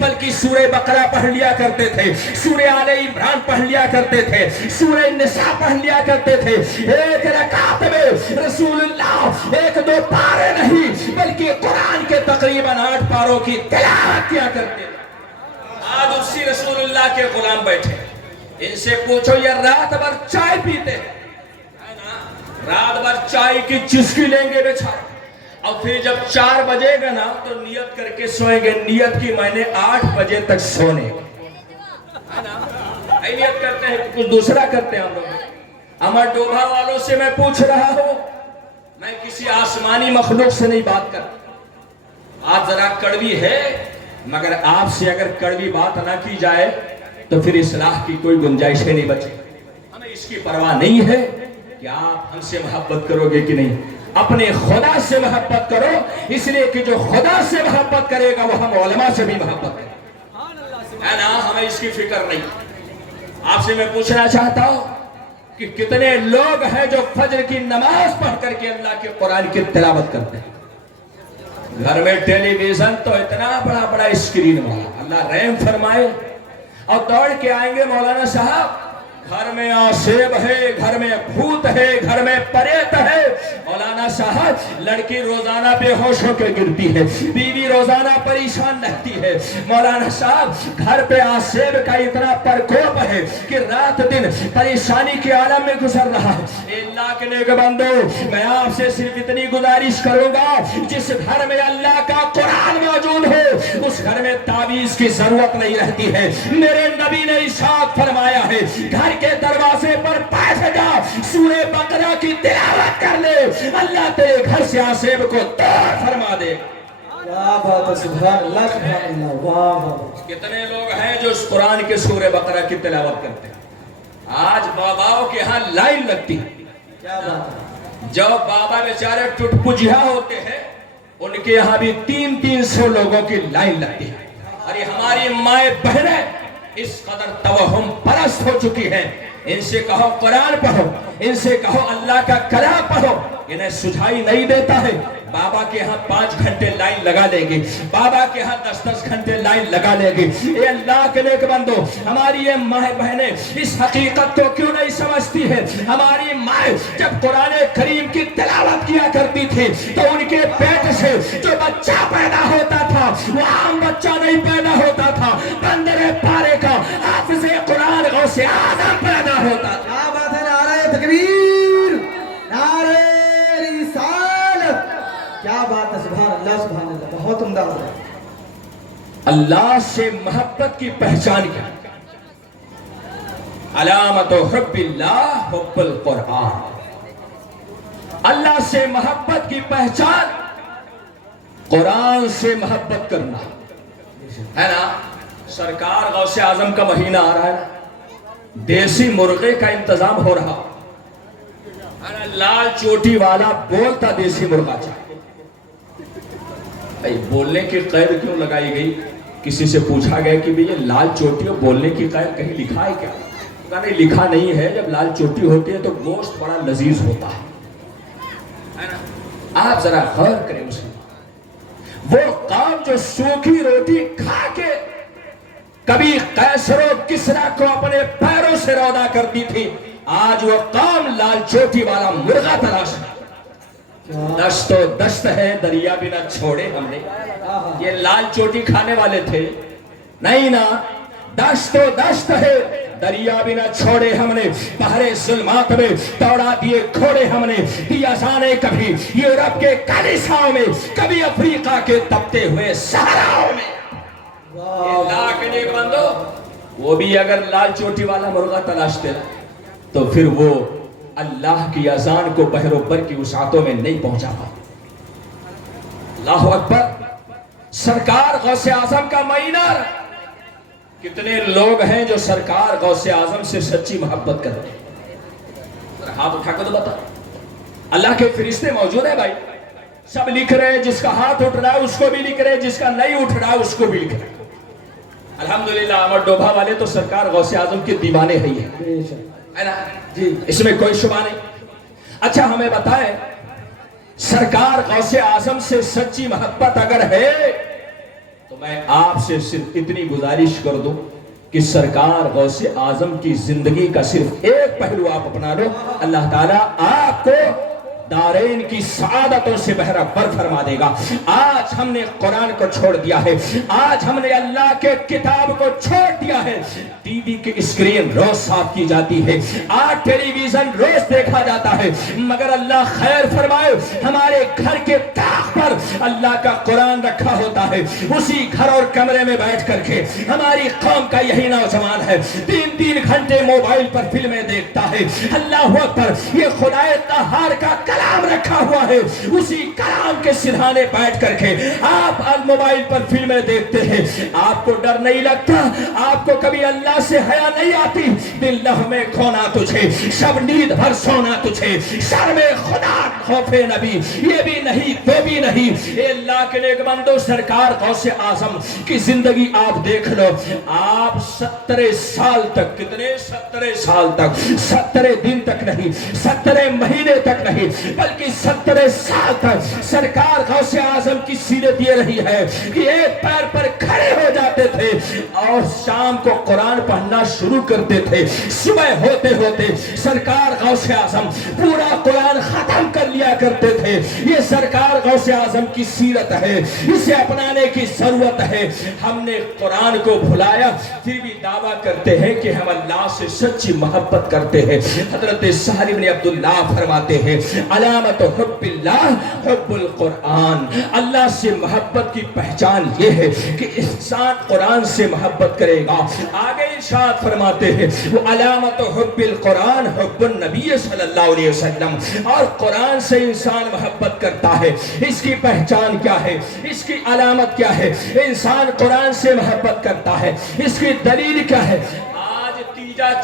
بلکہ سورہ بقرہ پڑھ لیا کرتے تھے, سورہ آل عمران پڑھ لیا کرتے تھے, سورہ نساء پڑھ لیا کرتے تھے. ایک رکعت میں رسول اللہ 1-2 پارے نہیں بلکہ قرآن کے تقریباً 8 پاروں کی تلاوت کیا کرتے تھے. آج اسی رسول اللہ کے غلام بیٹھے, ان سے پوچھو یہ رات بھر چائے پیتے ہیں, رات بھر چائے کی چسکی لیں گے بیچارے, اور پھر جب 4 بجے گا نا تو نیت کر کے سوئیں گے, نیت کی میں نے 8 بجے تک سونے. نیت کرتے ہیں کچھ دوسرا کرتے ہیں ہم لوگ. امر ڈوبھا والوں سے میں پوچھ رہا ہوں, میں کسی آسمانی مخلوق سے نہیں بات کرتا. آج ذرا کڑوی ہے مگر آپ سے اگر کڑوی بات نہ کی جائے تو پھر اصلاح کی کوئی گنجائش نہیں بچے. ہمیں اس کی پرواہ نہیں ہے کہ آپ ہم سے محبت کرو گے کہ نہیں, اپنے خدا سے محبت کرو, اس لیے کہ جو خدا سے محبت کرے گا وہ ہم علماء سے بھی محبت کرے گا, ہے نا. ہمیں اس کی فکر نہیں. آپ سے میں پوچھنا چاہتا ہوں کہ کتنے لوگ ہیں جو فجر کی نماز پڑھ کر کے اللہ کے قرآن کی تلاوت کرتے ہیں. گھر میں ٹیلی ویژن تو اتنا بڑا بڑا اسکرین والا, اللہ رحم فرمائے. اور دوڑ کے آئیں گے مولانا صاحب گھر میں آسیب ہے, گھر میں بھوت ہے, گھر میں پریت ہے. مولانا صاحب لڑکی روزانہ بے ہوش ہو کے گرتی ہے, بیوی روزانہ پریشان رہتی ہے. مولانا صاحب گھر پہ آسیب کا اتنا پرکوپ ہے کہ رات دن پریشانی کے عالم میں گزر رہا ہے. اللہ کے نیک بندو, میں آپ سے صرف اتنی گزارش کروں گا, جس گھر میں اللہ کا قرآن موجود ہو اس گھر میں تعویذ کی ضرورت نہیں رہتی ہے. میرے نبی نے ارشاد فرمایا ہے, گھر کے دروازے پر بیٹھ جا, سورہ بقرہ کی تلاوت کر لے, اللہ تیرے گھر سے آسیب کو دور فرما دے. کیا بات ہے, سبحان اللہ سبحان اللہ, واہ واہ. کتنے لوگ ہیں جو اس قرآن کے سورہ بقرہ کی تلاوت کرتے ہیں. آج باباؤں کے ہاں لائن لگتی ہے. کیا بات ہے. جو بابا بیچارے ٹوٹ پجھا ہوتے ہیں ان کے یہاں بھی 300 لوگوں کی لائن لگتی ہے. ارے ہماری مائیں بہنیں اس قدر توہم پرست ہو چکی ہیں, ان سے کہو قرآن پڑھو, ان سے کہو اللہ کا کلام پڑھو, انہیں سجھائی نہیں دیتا ہے. بابا کے ہاں 5 گھنٹے لائن لگا لیں گے, بابا کے ہاں 10 گھنٹے لائن لگا لیں گے. اے اللہ کے نیک بندو, ہماری یہ ماں بہنیں اس حقیقت کو کیوں نہیں سمجھتی ہے. ہماری ماں جب قرآن کریم کی تلاوت کیا کرتی تھی تو ان کے پیٹ سے جو بچہ پیدا ہوتا تھا وہ عام بچہ نہیں پیدا ہوتا تھا, بندر پارے کا حافظ قرآن غوث اعظم پیدا ہوتا تھا. کیا بات ہے, نعرہ تکبیر, نعرہ رسالت, کیا بات ہے, سبحان اللہ سبحان اللہ, بہت عمدہ. اللہ سے محبت کی پہچان کیا, علامت حب اللہ حب القرآن. اللہ سے محبت کی پہچان قرآن سے محبت کرنا ہے نا. سرکار غوث اعظم کا مہینہ آ رہا ہے, دیسی مرغے کا انتظام ہو رہا, لال چوٹی والا بولتا دیسی مرغا چاہیے. بولنے کی قید کیوں لگائی گئی؟ کسی سے پوچھا گیا کہ یہ لال چوٹی اور بولنے کی قید کہیں لکھا ہے کیا؟ نہیں, لکھا نہیں ہے. جب لال چوٹی ہوتی ہے تو گوشت بڑا لذیذ ہوتا ہے. آپ ذرا غور کریں مسلمان, وہ قوم جو سوکھی روٹی کھا کے کبھی قیصر و کسریٰ کو اپنے پیروں سے رودا کرتی تھی, آج وہ قوم لال چوٹی والا مرغا تلاش ہے. دشت و دشت ہے دریا بھی نہ چھوڑے ہم نے. یہ لال چوٹی کھانے والے تھے نہیں نا. دشت و دشت ہے دریا بھی نہ چھوڑے ہم نے, بحر ظلمات میں دوڑا دیے کھوڑے ہم نے. دیا جانے کبھی یورپ کے کلیساؤں میں, کبھی افریقہ کے تپتے ہوئے صحراؤں میں. اللہ کے نیک بندو, وہ بھی اگر لال چوٹی والا مرغا تلاشتے تو پھر وہ اللہ کی اذان کو بحر و بر کی وسعتوں میں نہیں پہنچا پاتے. اللہ اکبر. سرکار غوث اعظم کا مہینہ, کتنے لوگ ہیں جو سرکار غوث اعظم سے سچی محبت کرتے ہیں؟ ہاتھ اٹھا کر تو بتا. اللہ کے فرشتے موجود ہیں بھائی, سب لکھ رہے ہیں, جس کا ہاتھ اٹھ رہا ہے اس کو بھی لکھ رہے ہیں, جس کا نہیں اٹھ رہا ہے اس کو بھی لکھ رہے ہیں. الحمدللہ امر ڈوبھا والے تو سرکار غوث اعظم کے دیوانے ہی ہیں جی, اس میں کوئی شبہ نہیں. اچھا ہمیں بتائیں, سرکار غوث اعظم سے سچی محبت اگر ہے میں آپ سے صرف اتنی گزارش کر دوں کہ سرکار غوث اعظم کی زندگی کا صرف ایک پہلو آپ اپنا لو، اللہ تعالیٰ آپ کو دارین کی سعادتوں سے بہرہ بر فرما دے گا۔ آج ہم نے قرآن کو چھوڑ دیا ہے، آج ہم نے اللہ کے کتاب کو چھوڑ دیا ہے، ٹی وی کی اسکرین روز صاف کی جاتی ہے، آج ٹیلی ویژن روز دیکھا جاتا ہے، مگر اللہ خیر فرمائے ہمارے گھر کے طاق پر اللہ کا قرآن رکھا ہوتا ہے، اسی گھر اور کمرے میں بیٹھ کر کے ہماری قوم کا یہی نوجوان ہے 3 گھنٹے موبائل پر فلمیں دیکھتا ہے۔ اللہ اکبر، یہ خدائے قہار کا کلام رکھا ہوا ہے، اسی کلام کے سرہانے بیٹھ کر کے آپ موبائل پر فلمیں دیکھتے ہیں، آپ کو ڈر نہیں لگتا، آپ کو کبھی اللہ سے حیا نہیں آتی؟ دل میں کھونا تجھے، شب نیند بھر سونا تجھے، شرم خدا خوف نبی یہ بھی نہیں وہ بھی نہیں۔ اے اللہ کے نیک بندو، سرکار غوث اعظم کی زندگی آپ دیکھ لو، آپ 17 سال تک، کتنے 17 سال تک، 17 دن تک نہیں، 17 مہینے تک نہیں، بلکہ 17 سال تک سرکار غوث اعظم کی سیرت یہ رہی ہے کہ ایک پیر پر کھڑے ہو جاتے تھے اور شام کو قرآن پڑھنا شروع کرتے تھے، صبح ہوتے ہوتے سرکار غوث اعظم پورا قرآن ختم کر لیا کرتے تھے۔ یہ سرکار غوث اعظم کی سیرت ہے، اسے اپنانے کی ضرورت ہے۔ ہم نے قرآن کو بھلایا، پھر بھی دعویٰ کرتے ہیں کہ ہم اللہ سے سچی محبت کرتے ہیں۔ حضرت سہل بن عبداللہ فرماتے ہیں، علامت حب اللہ حب القرآن، اللہ سے محبت کی پہچان یہ ہے کہ انسان قرآن سے محبت کرے گا۔ آگے ارشاد فرماتے ہیں، وہ علامت حب القرآن حب النبی صلی اللہ علیہ وسلم، اور قرآن سے انسان محبت کرتا ہے، اس کی پہچان کیا ہے، اس کی علامت کیا ہے؟ انسان قرآن سے محبت کرتا ہے، اس کی دلیل کیا ہے؟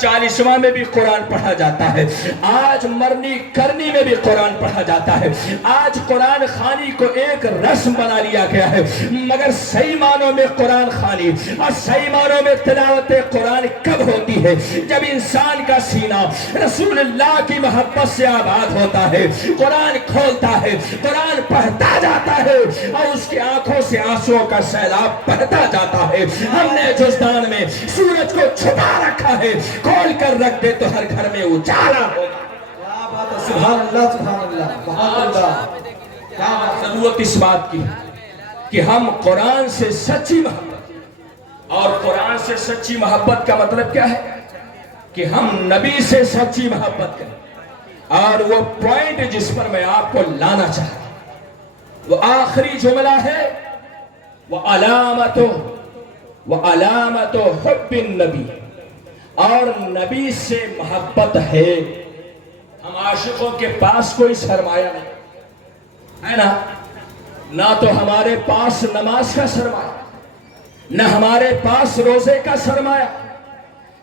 40واں میں بھی قرآن پڑھا جاتا ہے، آج مرنی کرنی میں بھی قرآن پڑھا جاتا ہے، آج قرآن خوانی کو ایک رسم بنا لیا گیا ہے، مگر صحیح معنوں میں قرآن خوانی اور صحیح معنوں میں تلاوت قرآن کب ہوتی ہے؟ جب انسان کا سینہ رسول اللہ کی محبت سے آباد ہوتا ہے، قرآن کھولتا ہے، قرآن پڑھتا جاتا ہے اور اس کی آنکھوں سے آنسوؤں کا سیلاب بہتا جاتا ہے۔ ہم نے جزدان میں سورج کو چھپا رکھا ہے، کھول کر رکھ دے تو ہر گھر میں اجالا ہوگا۔ کیا بات ہے، سبحان اللہ سبحان اللہ سبحان اللہ۔ کیا ضرورت اس بات کی کہ ہم قرآن سے سچی محبت، اور قرآن سے سچی محبت کا مطلب کیا ہے؟ کہ ہم نبی سے سچی محبت کریں۔ اور وہ پوائنٹ جس پر میں آپ کو لانا چاہتا ہوں، وہ آخری جملہ ہے، وہ علامت حب النبی، اور نبی سے محبت ہے۔ ہم عاشقوں کے پاس کوئی سرمایہ نہیں ہے نا، نہ تو ہمارے پاس نماز کا سرمایہ، نہ ہمارے پاس روزے کا سرمایہ،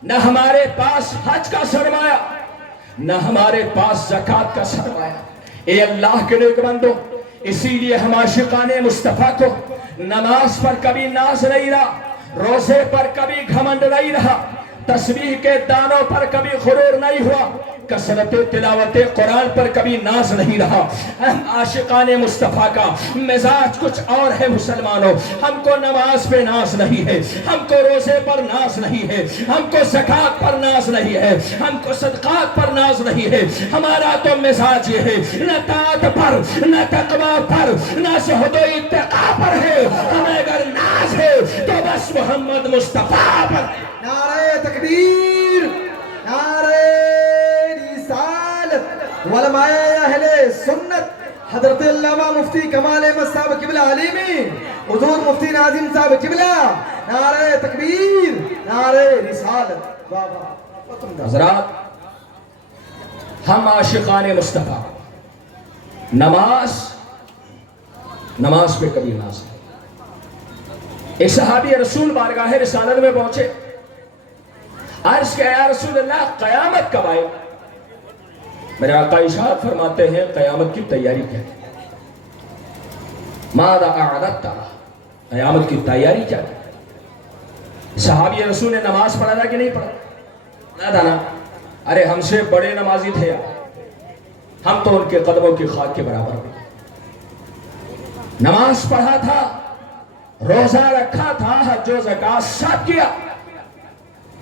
نہ ہمارے پاس حج کا سرمایہ، نہ ہمارے پاس زکوٰۃ کا سرمایہ۔ اے اللہ کے نیک بندو، اسی لیے ہم عاشقان مصطفیٰ کو نماز پر کبھی ناز نہیں رہا، روزے پر کبھی گھمنڈ نہیں رہا، تسبیح کے دانوں پر کبھی غرور نہیں ہوا، کثرت تلاوت قرآن پر کبھی ناز نہیں رہا۔ ہم عاشقان مصطفیٰ کا مزاج کچھ اور ہے مسلمانوں، ہم کو نماز پہ ناز نہیں ہے، ہم کو روزے پر ناز نہیں ہے، ہم کو زکوٰۃ پر ناز نہیں ہے، ہم کو صدقات پر ناز نہیں ہے۔ ہمارا تو مزاج یہ ہے، نہ طاعت پر، نہ تقویٰ پر، نہ زہد و اتقیٰ پر ہے، ہمیں اگر ناز ہے تو بس محمد مصطفیٰ پر۔ نعرہ تکبیر، نعرہ رسالت، علماء اہل سنت، حضرت علامہ مفتی کمال احمد صاحب قبلہ علیمی، حضور مفتی ناظم صاحب قبلہ، نعرہ تکبیر، نعرہ رسالت۔ حضرات، ہم عاشقان مصطفیٰ نماز پہ کبھی ناز نہیں۔ ایک صحابی رسول بارگاہ رسالت میں پہنچے، عرض کیا یا رسول اللہ قیامت کب آئے؟ میرے آقا ارشاد فرماتے ہیں قیامت کی تیاری کیا ہے؟ ماذا اعددت؟ قیامت کی تیاری کیا ہے؟ صحابی رسول نے نماز پڑھا تھا کہ نہیں پڑھا؟ نہ نا، ارے ہم سے بڑے نمازی تھے یار، ہم تو ان کے قدموں کی خاک کے برابر ہوئے۔ نماز پڑھا تھا، روزہ رکھا تھا, حج و زکات سب کیا,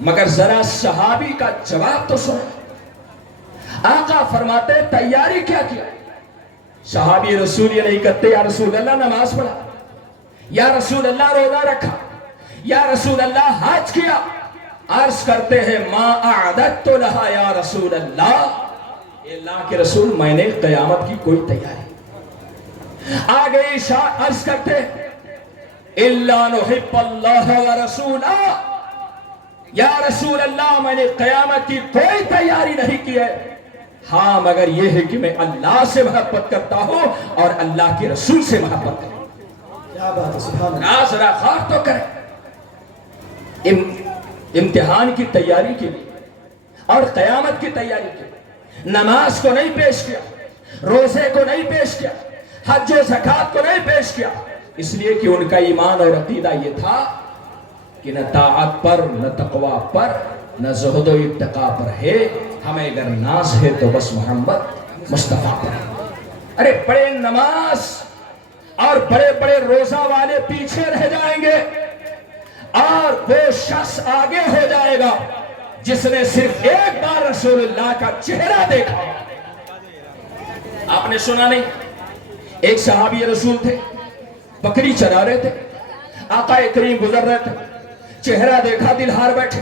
مگر ذرا صحابی کا جواب تو سنو. آقا فرماتے تیاری کیا کیا؟ صحابی رسول یہ نہیں کہتے یا رسول اللہ نماز پڑھا, یا رسول اللہ روزہ رکھا, یا رسول اللہ حج کیا. عرض کرتے ہیں ما اعددت لہا یا رسول اللہ, اے اللہ کے رسول میں نے قیامت کی کوئی تیاری. آگے عرض کرتے الا نحب اللہ ورسولہ, یا رسول اللہ میں نے قیامت کی کوئی تیاری نہیں کی ہے, ہاں مگر یہ ہے کہ میں اللہ سے محبت کرتا ہوں اور اللہ کے رسول سے محبت کرتا ہوں. کیا بات ہے, سبحان اللہ. ذرا غور تو کریں. امتحان کی تیاری کے لیے اور قیامت کی تیاری کے لیے نماز کو نہیں پیش کیا, روزے کو نہیں پیش کیا, حج و زکات کو نہیں پیش کیا, اس لیے کہ ان کا ایمان اور عقیدہ یہ تھا کہ نہ طاعت پر, نہ تقوی پر, نہ زہد و اتقاء پر ہے, ہمیں اگر ناز ہے تو بس محمد مصطفیٰ پر ہے. ارے بڑے نماز اور بڑے بڑے روزہ والے پیچھے رہ جائیں گے اور وہ شخص آگے ہو جائے گا جس نے صرف ایک بار رسول اللہ کا چہرہ دیکھا. آپ نے سنا نہیں, ایک صحابی رسول تھے, بکری چرا رہے تھے, آقا کریم گزر رہے تھے, چہرہ دیکھا, دل ہار بیٹھے,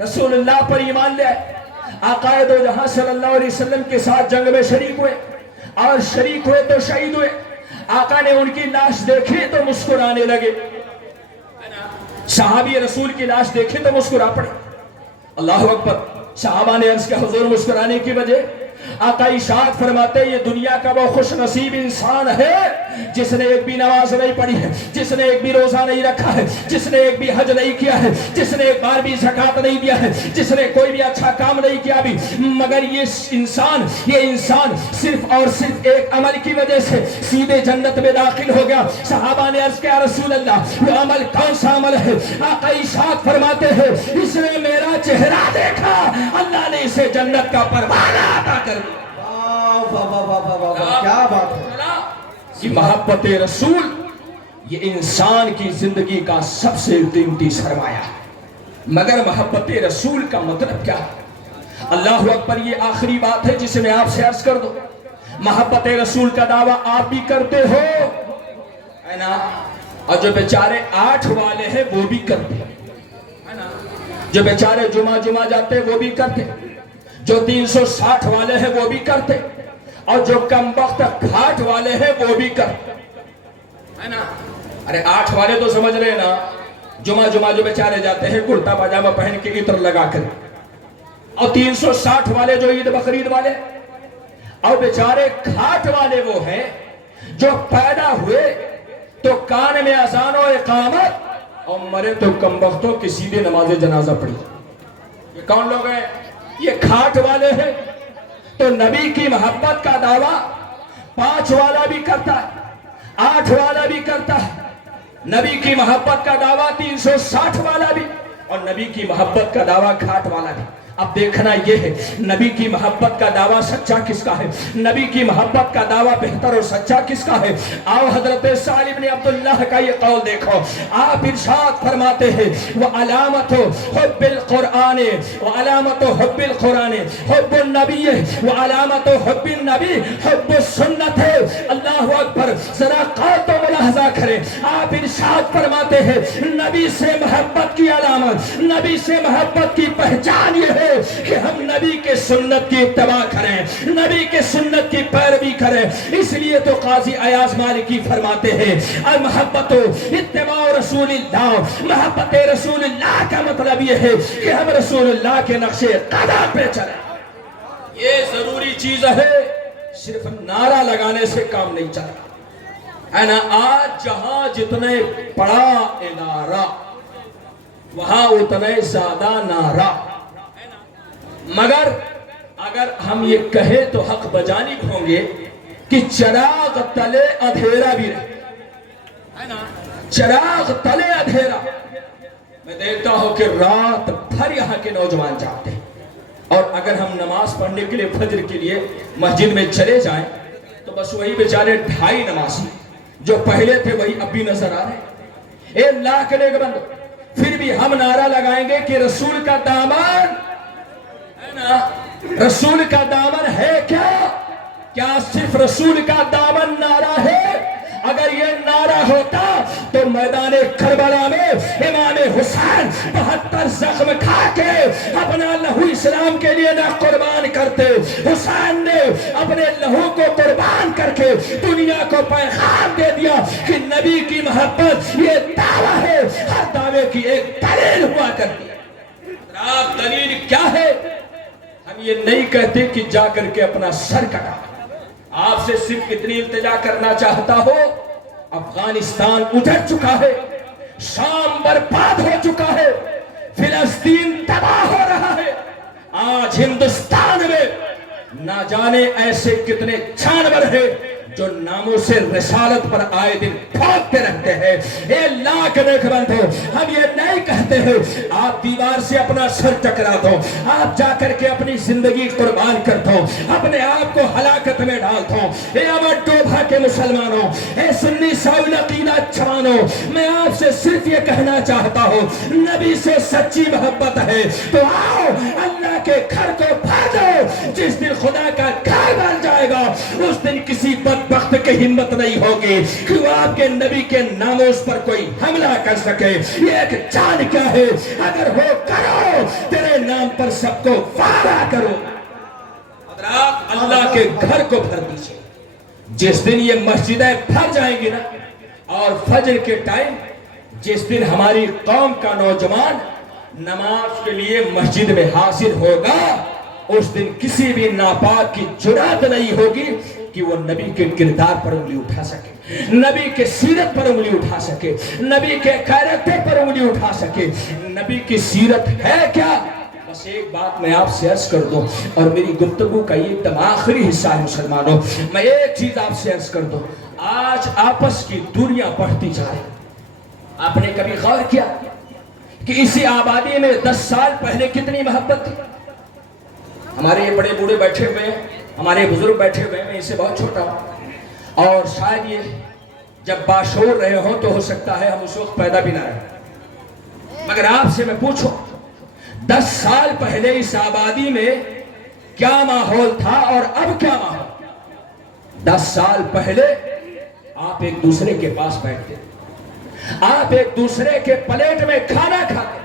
رسول اللہ پر ایمان لے آئے. آقا دو جہاں صلی اللہ علیہ وسلم کے ساتھ جنگ میں شریک ہوئے, اور شریک ہوئے تو شہید ہوئے. آقا نے ان کی لاش دیکھی تو مسکرانے لگے. صحابی رسول کی لاش دیکھی تو مسکرا پڑے. اللہ اکبر. صحابہ نے عرض کیا حضور مسکرانے کی وجہ؟ آقا ارشاد فرماتے یہ دنیا کا وہ خوش نصیب انسان ہے جس نے ایک بھی نماز نہیں پڑھی ہے, جس نے ایک بھی روزہ نہیں رکھا ہے, جس نے ایک بھی حج نہیں کیا ہے, جس نے ایک بار بھی زکات نہیں دیا ہے, جس نے کوئی بھی اچھا کام نہیں کیا بھی, مگر یہ انسان صرف اور صرف ایک عمل کی وجہ سے سیدھے جنت میں داخل ہو گیا. صحابہ نے عرض کیا رسول اللہ وہ عمل کون سا عمل ہے؟ آقا ارشاد فرماتے ہیں اس نے میرا چہرہ دیکھا, اللہ نے اسے جنت کا پروانہ عطا کر دیا. کیا بات ہے. کہ محبت رسول یہ انسان کی زندگی کا سب سے قیمتی سرمایہ ہے. مگر محبت رسول کا مطلب کیا ہے؟ اللہ اکبر. یہ آخری بات ہے جسے میں آپ سے عرض کر دوں. محبت رسول کا دعویٰ آپ بھی کرتے ہو ہے نا, اور جو بیچارے 8 والے ہیں وہ بھی کرتے ہے نا, جو بیچارے جمعہ جاتے ہیں وہ بھی کرتے, جو 360 والے ہیں وہ بھی کرتے, اور جو کم وقت گھاٹ والے ہیں وہ بھی کرتے ہے نا. ارے 8 والے تو سمجھ رہے نا, جمعہ جو بیچارے جاتے ہیں کرتا پاجامہ پہن کے عطر لگا کر, اور 360 والے جو عید بقرعید والے, اور بیچارے گھاٹ والے وہ ہیں جو پیدا ہوئے تو کان میں اذان و اقامت, اور مرے تو کم وقتوں کی سیدھے نماز جنازہ پڑھی. یہ کون لوگ ہیں؟ یہ گھاٹ والے ہیں. تو نبی کی محبت کا دعویٰ 5 والا بھی کرتا ہے, 8 والا بھی کرتا ہے, نبی کی محبت کا دعویٰ 360 والا بھی, اور نبی کی محبت کا دعویٰ گھاٹ والا بھی. اب دیکھنا یہ ہے نبی کی محبت کا دعویٰ سچا کس کا ہے, نبی کی محبت کا دعویٰ بہتر اور سچا کس کا ہے. آؤ حضرت سالم بن عبداللہ کا یہ قول دیکھو. آپ ارشاد فرماتے ہیں وعلامت حب القرآن وعلامت حب القرآن حب النبی وعلامت حب النبی حب السنت. اللہ اکبر. ذرا قول تو ملاحظہ کریں. آپ ارشاد فرماتے ہیں نبی سے محبت کی علامت, نبی سے محبت کی پہچان یہ ہے کہ ہم نبی کے سنت کی اتباع کریں, نبی کے سنت کی پیروی کریں. اس لیے تو قاضی ایاز مالکی فرماتے ہیں المحبت اتباع رسول اللہ, محبت رسول اللہ کا مطلب یہ ہے کہ ہم رسول اللہ کے نقش قدم پہ چلیں. یہ ضروری چیز ہے, صرف نعرہ لگانے سے کام نہیں چلتا ہے نا. آج جہاں جتنے بڑا ادارہ وہاں اتنے زیادہ نعرہ, مگر اگر ہم یہ کہیں تو حق بجانب ہوں گے کہ چراغ تلے اندھیرا بھی رہے, چراغ تلے اندھیرا. میں دیکھتا ہوں کہ رات بھر یہاں کے نوجوان جاتے ہیں, اور اگر ہم نماز پڑھنے کے لیے فجر کے لیے مسجد میں چلے جائیں تو بس وہی بیچارے 2.5 نمازی جو پہلے تھے وہی اب بھی نظر آ رہے ہیں. اے اللہ کے نیک بندو، پھر بھی ہم نعرہ لگائیں گے کہ رسول کا دامن ہے نا، رسول کا دامن ہے کیا صرف رسول کا دامن نعرہ ہے؟ اگر یہ نعرہ ہوتا تو میدان کربلا میں امام حسین 72 زخم کھا کے اپنا لہو اسلام کے لیے نہ قربان کرتے۔ حسین نے اپنے لہو کو قربان کر کے دنیا کو پیغام دے دیا کہ نبی کی محبت یہ دعویٰ ہے، ہر دعوے کی ایک دلیل ہوا کرتی ہے۔ آپ دلیل کیا ہے؟ ہم یہ نہیں کہتے کہ جا کر کے اپنا سر کٹا۔ آپ سے صرف اتنی التجا کرنا چاہتا ہو، افغانستان اجڑ چکا ہے، شام برباد ہو چکا ہے، فلسطین تباہ ہو رہا ہے، آج ہندوستان میں نہ جانے ایسے کتنے جانور ہیں جو ناموں سے رسالت پر آئے دن پھونکتے رہتے ہیں۔ اے اللہ کے نیک بندو، ہم یہ نہیں کہتے ہیں آپ دیوار سے اپنا سر ٹکرا دو، آپ جا کر کے اپنی زندگی قربان کر دو، اپنے آپ کو ہلاکت میں ڈال دو۔ اے امر ڈوبھا کے مسلمانوں، اے سنی ساول عقیدہ جوانوں، میں آپ سے صرف یہ کہنا چاہتا ہوں، نبی سے سچی محبت ہے تو آؤ اللہ کے گھر کو بھر دو۔ جس دن خدا کا گھر بن جائے گا اس دن کسی بدبخت کی ہمت نہیں ہوگی کہ وہ آپ کے نبی کے ناموس پر کوئی حملہ کر سکے۔ یہ ایک جان کیا ہے، اگر ہو کرو، تیرے نام پر سب کو وعدہ کرو۔ حضرات اللہ کے گھر کو بھر دیجئے۔ جس دن یہ مسجدیں بھر جائیں گی نا، اور فجر کے ٹائم جس دن ہماری قوم کا نوجوان نماز کے لیے مسجد میں حاضر ہوگا، اس دن کسی بھی ناپاک کی جرات نہیں ہوگی کہ وہ نبی کے کردار پر انگلی اٹھا سکے، نبی کے سیرت پر انگلی اٹھا سکے، نبی کے کیریکٹر پر انگلی اٹھا سکے۔ نبی کی سیرت ہے کیا؟ بس ایک بات میں آپ سے عرض کر دوں، اور میری گفتگو کا یہ ایک آخری حصہ ہے مسلمانوں، میں ایک چیز آپ سے عرض کر دوں، آج آپس کی دوریاں بڑھتی جا رہی۔ آپ نے کبھی غور کیا کہ اسی آبادی میں 10 سال پہلے کتنی محبت تھی؟ ہمارے یہ بڑے بوڑھے بیٹھے ہوئے ہیں، ہمارے بزرگ بیٹھے ہوئے ہیں، میں اسے بہت چھوٹا ہوں، اور شاید یہ جب باشعور رہے ہوں تو ہو سکتا ہے ہم اس وقت پیدا بھی نہ رہے، مگر آپ سے میں پوچھوں 10 سال پہلے اس آبادی میں کیا ماحول تھا اور اب کیا ماحول؟ 10 سال پہلے آپ ایک دوسرے کے پاس بیٹھتے، آپ ایک دوسرے کے پلیٹ میں کھانا کھاتے،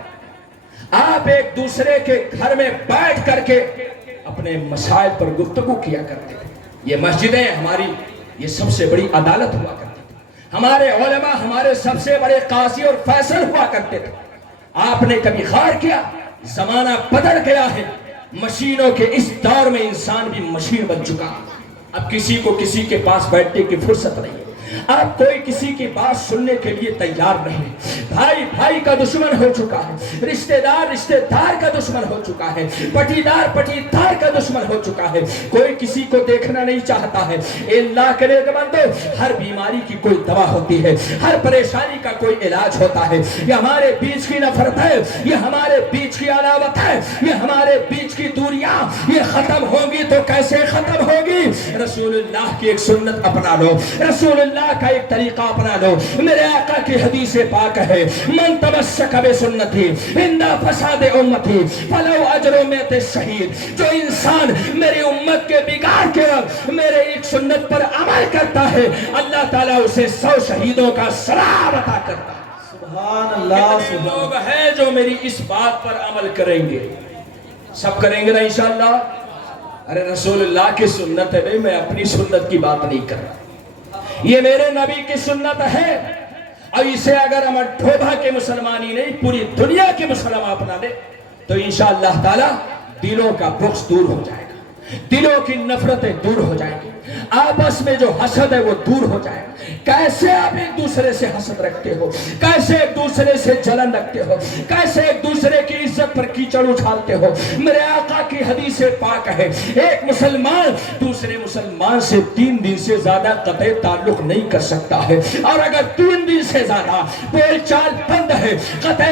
آپ ایک دوسرے کے گھر میں بیٹھ کر کے اپنے مسائل پر گفتگو کیا کرتے تھے۔ یہ مسجدیں ہماری یہ سب سے بڑی عدالت ہوا کرتی تھی، ہمارے علماء ہمارے سب سے بڑے قاضی اور فیصل ہوا کرتے تھے۔ آپ نے کبھی غور کیا زمانہ بدل گیا ہے، مشینوں کے اس دور میں انسان بھی مشین بن چکا، اب کسی کو کسی کے پاس بیٹھنے کی فرصت نہیں ہے، اب کوئی کسی کی بات سننے کے لیے تیار نہیں، بھائی بھائی کا دشمن ہو چکا ہے، رشتہ دار کا دشمن ہو چکا ہے، پٹیدار کا دشمن ہو چکا ہے، کوئی کسی کو دیکھنا نہیں چاہتا ہے۔ اے اللہ کے نیک بندو، ہر بیماری کی کوئی دوا ہوتی ہے، ہر پریشانی کا کوئی علاج ہوتا ہے۔ یہ ہمارے بیچ کی نفرت ہے، یہ ہمارے بیچ کی عداوت ہے، یہ ہمارے بیچ کی دوریاں، یہ ختم ہوگی تو کیسے ختم ہوگی؟ رسول اللہ کی ایک سنت اپنا لو، رسول اللہ کا ایک طریقہ اپنا لو۔ میرے آقا کی حدیث پاک ہے، من تمسک بسنتی عند فساد امتی فلو اجر میت شہید۔ جو انسان میری امت کے بگاڑ کے وقت میرے ایک سنت پر عمل کرتا ہے، اللہ تعالیٰ اسے 100 شہیدوں کا ثواب عطا کرتا ہے۔ سبحان اللہ۔ کتنے لوگ ہیں جو میری اس بات پر عمل کریں گے؟ سب کریں گے نا انشاءاللہ؟ ارے رسول اللہ کی سنت ہے بھئی، میں اپنی سنت کی بات نہیں کر رہا، یہ میرے نبی کی سنت ہے، اور اسے اگر ہم ڈھوبا کے مسلمانی نہیں پوری دنیا کے مسلمان اپنا دے تو انشاءاللہ تعالی دلوں کا بغض دور ہو جائے گا، دلوں کی نفرتیں دور ہو جائیں گی، آپس میں جو حسد ہے وہ دور ہو جائے گا۔ کیسے آپ ایک دوسرے سے حسد رکھتے ہو، کیسے ایک دوسرے سے جلن رکھتے ہو، کیسے ایک دوسرے کی عزت پر کیچڑ اچھالتے ہو؟ میرے آقا کی حدیث پاک ہے، ایک مسلمان دوسرے مسلمان سے 3 دن سے زیادہ قطع تعلق نہیں کر سکتا ہے، اور اگر 3 دن سے زیادہ بول چال بند ہے، قطع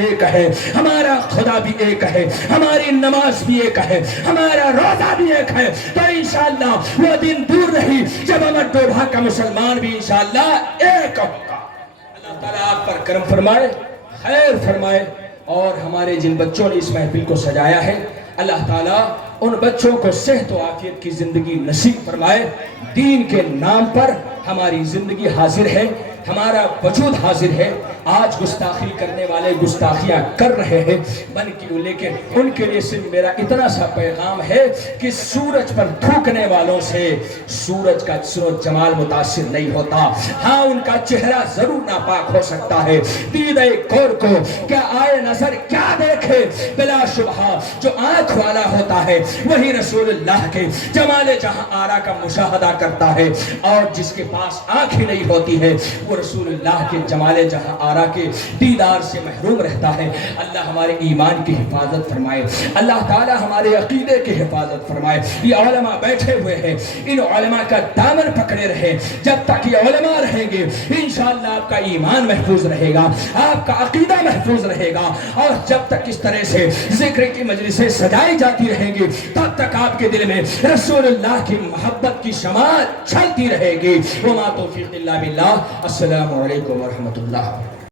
ایک ہے, ہمارا خدا بھی ایک ہے, ہماری نماز بھی ایک ہے, ہمارا روزہ بھی ایک ہے, تو انشاءاللہ وہ دن دور نہیں جب امر ڈوبھا کا مسلمان بھی انشاءاللہ ایک ہوگا. اللہ تعالیٰ آپ پر کرم فرمائے, خیر فرمائے, اور ہمارے جن بچوں نے اس محفل کو سجایا ہے اللہ تعالیٰ ان بچوں کو صحت و عافیت کی زندگی نصیب فرمائے. دین کے نام پر ہماری زندگی حاضر ہے, ہمارا وجود حاضر ہے. آج گستاخی کرنے والے گستاخیاں کر رہے ہیں بن کیوں, لیکن ان کے لیے صرف میرا اتنا سا پیغام ہے کہ سورج پر تھوکنے والوں سے سورج کا جمال متاثر نہیں ہوتا. ہاں ان کا چہرہ ضرور ناپاک ہو سکتا ہے, دیدہ کور کو کیا آئے نظر کیا دیکھے, بلا شبہ جو آنکھ والا ہوتا ہے وہی رسول اللہ کے جمال جہاں آرا کا مشاہدہ کرتا ہے, اور جس کے پاس آنکھ ہی نہیں ہوتی ہے وہ رسول اللہ کے جمال جہاں آرا کے دیدار سے محروم رہتا ہے. اللہ ہمارے ایمان کی حفاظت فرمائے, اللہ تعالی ہمارے عقیدے کی حفاظت فرمائے. یہ علماء بیٹھے ہوئے ہیں, ان علماء کا دامن پکڑے رہے. جب تک یہ علماء رہیں گے انشاءاللہ آپ کا ایمان محفوظ رہے گا, آپ کا عقیدہ محفوظ رہے گا, اور جب تک اس طرح سے ذکر کی مجلسیں سجائی جاتی رہیں گی تب تک آپ کے دل میں رسول اللہ کی محبت کی شمع چھلتی رہے گی. وما توفیق الا باللہ. السلام علیکم ورحمۃ اللہ.